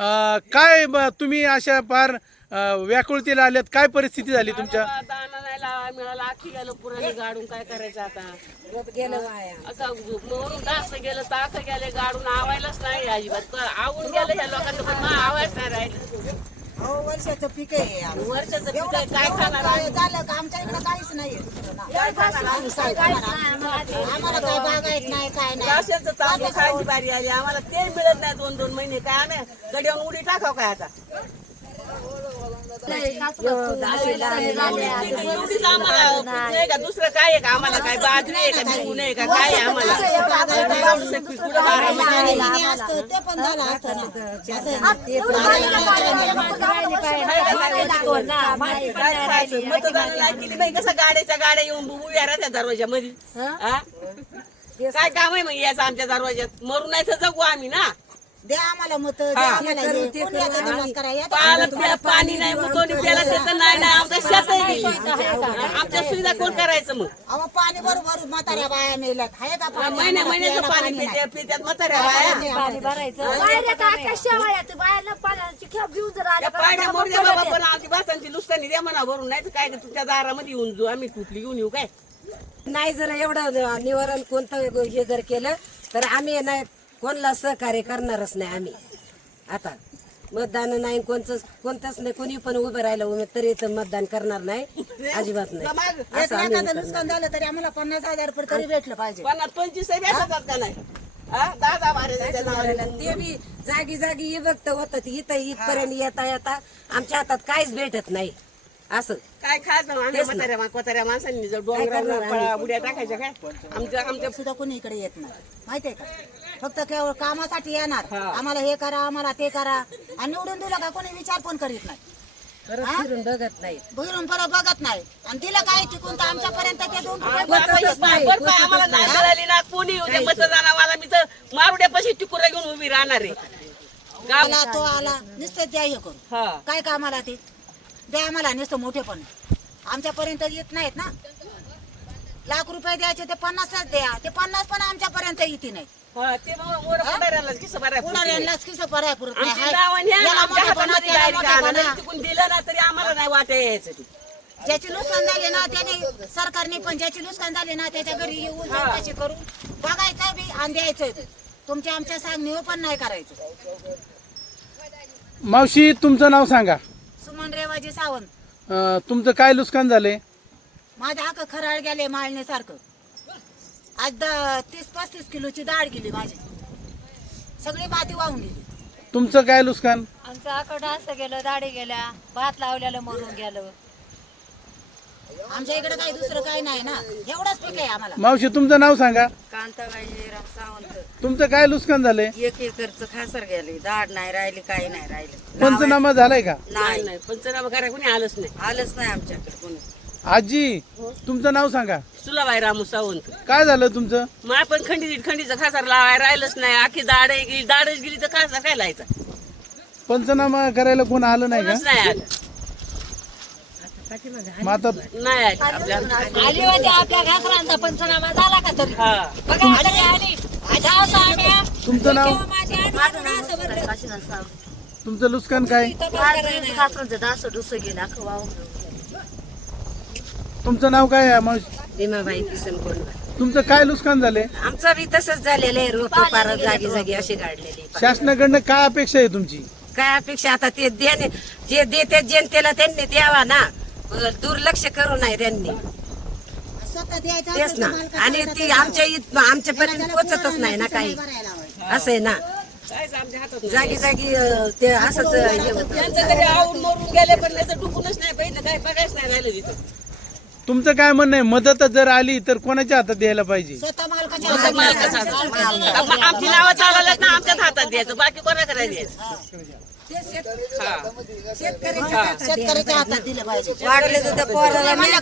काय तुम्ही अशा फार व्याकुळतेला आल्यात, काय परिस्थिती झाली तुमच्या? दाना नाही लावा मिळाला, आखी गेलं पुराने गाडून काय करायचं आता? गेलं वाया. आता मोरून जास्त गेलं तर आखं गेले गाडून आवायलाच नाही अजिबात. आवून गेलं ह्या लोकांना, पण मग आवायच नाही राहिलं. अहो, वर्षाचं पीक आहे हे. वर्षाचं पीक एवढं आहे, काय खाणार काय आम्ही? झालं का आमच्या इकडे काहीच नाहीये दुसरं ना. काय खाणार आम्ही? काय खाणार? आम्हाला काय बागायत नाही काय नाही. राशनचं चांगलं खायची बारी आली आम्हाला, ते मिळत नाही 2-2 महिने. काय आम्ही गड्यावर उडी टाकाव काय आता? एवढीच आम्हाला नाही का, दुसरं काय आहे का आम्हाला? काय बाजरी आहे का, बिगुन आहे का, काय आहे आम्हाला? कुठं बारा महिने पाणी असतं, ते पण झालं असतं ना. काय खायचं? मतदानाला गेली बाई, कसं गाड्याच्या गाड्या येऊन उभ्या राहत्या दरवाजामध्ये. काय काम आहे मग याचं आमच्या दरवाज्यात? मरून नाही तर जगू आम्ही ना. द्या आम्हाला मत, द्या आम्हाला हे. कोणी आता नमाज करायला येतं? पाणी नाही, कोणी प्याला शेत नाही, आमच्या शेत गेली. आमच्या सुविधा कोण करायचं मग? अहो, पाणी बरोबर म्हाताऱ्या बाया मेल्यात. आहे का पाणी? महिन्या महिन्याचं पाणी पित्यात म्हाताऱ्या बाया. त्या पाण्या मोरद्या बाबा, पण आमची बासांची नुसकानी द्या म्हणा भरून, नाही तर काय ते तुमच्या दारामध्ये येऊन जाऊ आम्ही कुठली घेऊन येऊ काय? नाही जर एवढं निवारण कोणतं हे जर केलं तर आम्ही नाही कोणला सहकार्य करणारच नाही. आम्ही आता मतदान नाही, कोणतंच नाही, कोणी पण उभं राहिलं तरी तर मतदान करणार नाही, अजिबात नाही. एक लाखाचं नुकसान झालं तरी आम्हाला 50,000 रुपये तरी भेटलं पाहिजे. 50-25 भेटतात का नाही? 10-12 नावाला ते बी जागी जागी विभक्त होतात. इथं इथपर्यंत येता येता आमच्या हातात काहीच भेटत नाही. असं काय खायचं मग? आमच्या म्हाताऱ्या माणसांनी जर डोंगरावर उड्या टाकायच्या काय? आमच्या सुद्धा कोणी इकडे येत नाही, माहितीये का? फक्त केवळ कामासाठी येणार, आम्हाला हे करा, आम्हाला ते करा, आणि निवडून दिलं का कोणी विचार पण करीत नाही, फिरून बघत नाही. फिरून परत बघत नाही. आणि दिलं काय टिकून तर आमच्यापर्यंत ते 2 रुपये बरं आम्हाला नाही मिळाली ना, कोणी येऊ दे मतदानावाला, मी तर मारुड्यापाशी टिकुरा घेऊन उभी राहणार आहे. आला तो आला नुसतं द्या हे करू, काय कामाला ते द्या आम्हाला नुसतं मोठे पण आमच्यापर्यंत येत नाहीत ना. लाख रुपये द्यायचे ते 50च द्या, ते 50 पण आमच्यापर्यंत येते नाही. ते पुढाऱ्यांनाच किस्सा भरायला पुढाऱ्यांनाच किस भराय पुरत नाही. आमची नावाने आमच्या हातामध्ये डायरेक्ट आलं नाही, तिकडून दिलं ना तरी आम्हाला नाही वाटा यायचं ते. ज्याची नुकसान झाले ना त्याने सरकारने पण ज्याची नुकसान झाले ना त्याच्या घरी येऊन चौकशी करून बघायचं बी आणि द्यायचं. तुमच्या आमच्या सांगणीवर पण नाही करायचं. मावशी, तुमचं नाव सांगा. सुमन रेवाजी सावंत. तुमचं काय नुकसान झालंय? माझ्या हाक खराळ गेले माळण्यासारखं. आज 30-35 किलोची डाळ गेली माझी, सगळी माती वाहून गेली. तुमचं काय नुकसान? आमचं आकडं असं गेलं, दाढी गेल्या, भात लावलेलं मरून गेलं. आमच्या इकडे काही दुसरं काही नाही ना, एवढंच पीक आहे आम्हाला. मावशी, तुमचं नाव सांगा. कांताबाई सावंत. तुमचं काय नुकसान झालंय? 1 एकरचं खासर गेली, दाढ नाही राहिली, काही नाही राहिलं. पंचनामा झालाय का? नाही, पंचनामा करायला कोणी आलंच नाही. आलंच नाही आमच्याकडे कोणी. आजी, तुमचं नाव सांगा. सुलाबाई रामू सावंत. काय झालं तुमचं? मला पण खंडीचं खासार लावायला राहिलंच नाही. आखी दाढच गेली तर खासार काय लायचा? पंचनामा करायला कोण आलं नाही का? कोणच नाही आलं. मग आता नाही आलं आपल्या. आली होती आपल्या घासरांचा पंचनामा झाला का तरी? हा. बघा आली. तुमचं नाव? तुमचं नुकसान काय? घासरांचं 10 डुसं गेलं अख्खं वाहून. तुमचं नाव काय आहे मावशी? भीमाबाई किसन कोण. तुमचं काय नुकसान झाले? आमचं बी तसंच झालेलं आहे. रोप पार जागी जागी अशी काढलेली. शासनाकडनं काय अपेक्षा आहे तुमची? काय अपेक्षा आता ते देणे, जे देते जनतेला त्यांनी द्यावा ना, दुर्लक्ष करू नये त्यांनी. स्वतः द्यायचं तेच ना. आणि ती आमच्यापर्यंत पोचतच नाही ना काही. असं आहे ना, कायच आमच्या हातात नाही. जागी जागी ते असंच हे होतं. त्यांचं तरी आवून मरून गेले, पण नाही तर डुकूनच नाही पाहिजे, काय बघायच नाही राहिलं तिथं. तुमचं काय म्हणणं आहे? मदत जर आली तर कोणाच्या हातात द्यायला पाहिजे? स्वतः मालकाच्या फक्त मालकाचं हातात. आमची नावं चालवल्यात ना, आमच्याच हातात द्यायचं, बाकी कोणाकडे द्यायचं? शेतकऱ्याच्या हातात दिलं पाहिजे. वाढले तर त्या पोराला नाही का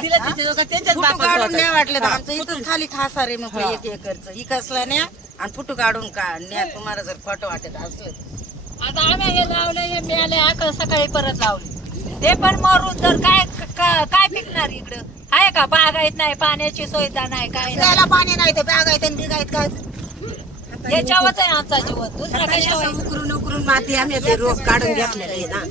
दिलं तिथे लोकं त्यांच्याच फुटू बापाचं काढून होतं. नाही वाटलं तर आमचं इथून खाली खासार आहे मग 1 एकरचं. इकसला न्या आणि फुटू काढून का न्या, तुम्हाला जर फोटो वाटत असलं तर. आता आम्ही हे लावलं, हे मिळाले आकळ सकाळी परत लावले, ते पण मरून तर काय पिकणार इकडं? आहे का? बागायत नाही, पाण्याची सुविधा नाही, काय नाही. प्यायला पाणी नाही तर बागायत आणि बिगायत काय. याच्यावरच आहे आमचा जीवन दुसरा सकाळी कशावर असं उकरून उकरून माती आम्ही ते रोप काढून घेतलेले आहे ना